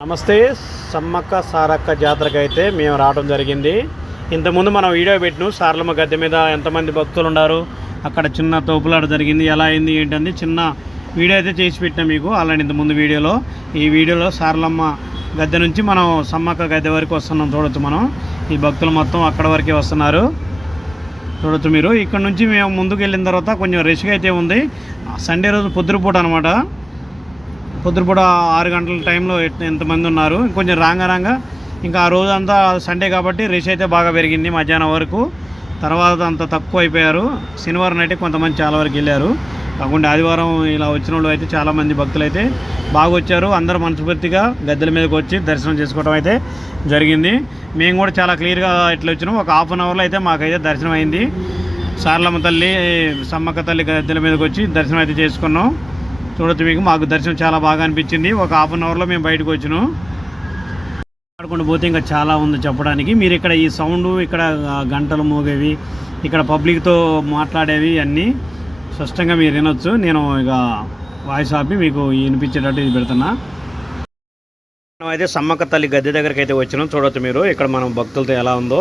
నమస్తే సమ్మక్క సారక్క జాతరకు అయితే మేము రావడం జరిగింది. ఇంతకుముందు మనం వీడియో పెట్టినాం సార్లమ్మ గద్దె మీద ఎంతమంది భక్తులు ఉన్నారు అక్కడ చిన్న తోపులాట జరిగింది ఎలా అయింది ఏంటంది చిన్న వీడియో అయితే చేసి పెట్టినా మీకు అలాంటి ఇంతకుముందు వీడియోలో. ఈ వీడియోలో సార్లమ్మ గద్దె నుంచి మనం సమ్మక్క గద్దె వరకు వస్తున్నాం చూడొచ్చు మనం. ఈ భక్తులు మొత్తం అక్కడ వరకే వస్తున్నారు. చూడొచ్చు మీరు. ఇక్కడ నుంచి మేము ముందుకు వెళ్ళిన తర్వాత కొంచెం రష్గా అయితే ఉంది. సండే రోజు పొద్దురుపూట అనమాట పొద్దుపూట ఆరు గంటల టైంలో ఎంతమంది ఉన్నారు. కొంచెం రాంగ రాంగ. ఇంకా ఆ రోజు అంతా సండే కాబట్టి రష్ అయితే బాగా పెరిగింది మధ్యాహ్నం వరకు. తర్వాత అంత తక్కువ అయిపోయారు. శనివారం అయితే కొంతమంది చాలా వరకు వెళ్ళారు. కాకుండా ఆదివారం ఇలా వచ్చిన వాళ్ళు అయితే చాలామంది భక్తులు అయితే బాగా వచ్చారు. అందరూ మనస్ఫూర్తిగా గద్దెల మీదకి వచ్చి దర్శనం చేసుకోవడం అయితే జరిగింది. మేము కూడా చాలా క్లియర్గా ఇట్లా వచ్చినాం. ఒక హాఫ్ అన్ అవర్లో అయితే మాకైతే దర్శనం అయింది. సార్లమ్మ తల్లి సమ్మక్క తల్లి గద్దెల మీదకి వచ్చి దర్శనం అయితే చేసుకున్నాం. చూడొచ్చు మీకు మాకు దర్శనం చాలా బాగా అనిపించింది. ఒక హాఫ్ అన్ అవర్లో మేము బయటకు వచ్చినాం. ఆడుకుంటూ పోతే ఇంకా చాలా ఉంది చెప్పడానికి. మీరు ఇక్కడ ఈ సౌండ్ ఇక్కడ గంటలు మోగేవి ఇక్కడ పబ్లిక్తో మాట్లాడేవి అన్నీ స్పష్టంగా మీరు వినొచ్చు. నేను ఇక వాయిస్ ఆపి మీకు వినిపించేటట్టు ఇది పెడుతున్నా. మనం అయితే సమ్మక్క తల్లి గద్దె దగ్గరికి అయితే వచ్చినాం. చూడొచ్చు మీరు ఇక్కడ మనం భక్తులతో ఎలా ఉందో.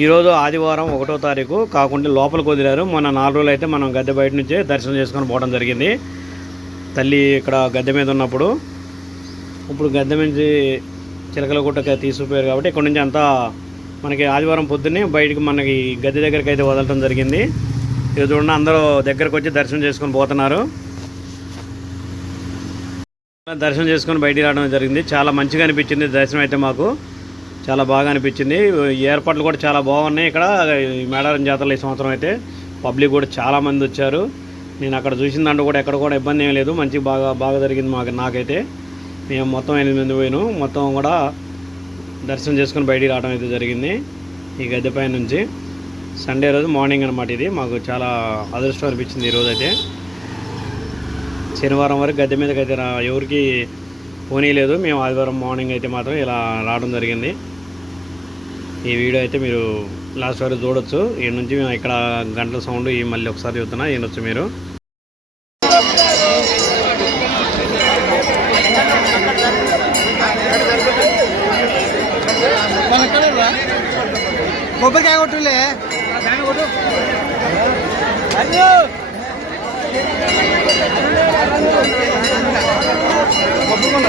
ఈరోజు ఆదివారం ఒకటో తారీఖు కాకుండా లోపలికి వదిలారు. మొన్న నాలుగు రోజులు అయితే మనం గద్దె బయట నుంచే దర్శనం చేసుకొని పోవడం జరిగింది. తల్లి ఇక్కడ గద్దె మీద ఉన్నప్పుడు ఇప్పుడు గద్దె నుంచి చిలకల గుట్టకి తీసుకుపోయారు కాబట్టి ఇక్కడ నుంచి అంతా మనకి ఆదివారం పొద్దున్నే బయటకు మనకి గద్దె దగ్గరికి అయితే వదలటం జరిగింది. ఇది చూడండి అందరూ దగ్గరకు వచ్చి దర్శనం చేసుకొని పోతున్నారు. దర్శనం చేసుకొని బయటికి రావడం జరిగింది. చాలా మంచిగా అనిపించింది దర్శనం అయితే మాకు. చాలా బాగా అనిపించింది. ఏర్పాట్లు కూడా చాలా బాగున్నాయి. ఇక్కడ మేడారం జాతరలో ఈ సంవత్సరం అయితే పబ్లిక్ కూడా చాలా మంది వచ్చారు. నేను అక్కడ చూసిన దాంట్లో కూడా ఎక్కడ కూడా ఇబ్బంది ఏం లేదు. మంచి బాగా బాగా జరిగింది మాకు నాకైతే. మేము మొత్తం ఎనిమిది మంది పోయినాం. మొత్తం కూడా దర్శనం చేసుకుని బయటికి రావడం అయితే జరిగింది. ఈ గద్దెపై నుంచి. సండే రోజు మార్నింగ్ అనమాట ఇది. మాకు చాలా అదృష్టం అనిపించింది ఈరోజు అయితే శనివారం వరకు గద్దె మీదకి అయితే ఎవరికి ఎవరికి పోనీలేదు మేము ఆదివారం మార్నింగ్ అయితే మాత్రం ఇలా రావడం జరిగింది. ఈ వీడియో అయితే మీరు లాస్ట్ వరకు చూడొచ్చు. ఈ నుంచి మేము ఇక్కడ గంటల సౌండ్ ఈ మళ్ళీ ఒకసారి చూస్తున్నా. వినొచ్చు మీరు ಕೊಬ್ಬರಿಗೆ ಹೆಂಗೆ ಕೊಟ್ಟಿಲ್ಲ ಕೊಬ್ಬರಿಗೆ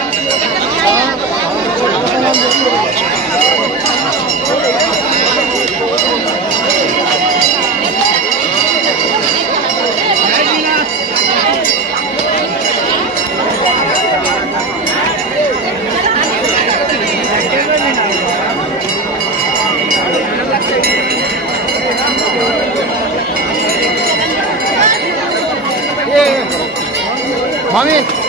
예, 예. 마미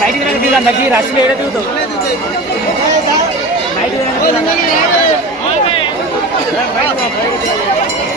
బయటికి రండి దిగుదాం దగ్గర రష్ వేరే దిగుతావు బయటికి రండి Vai, vai, vai.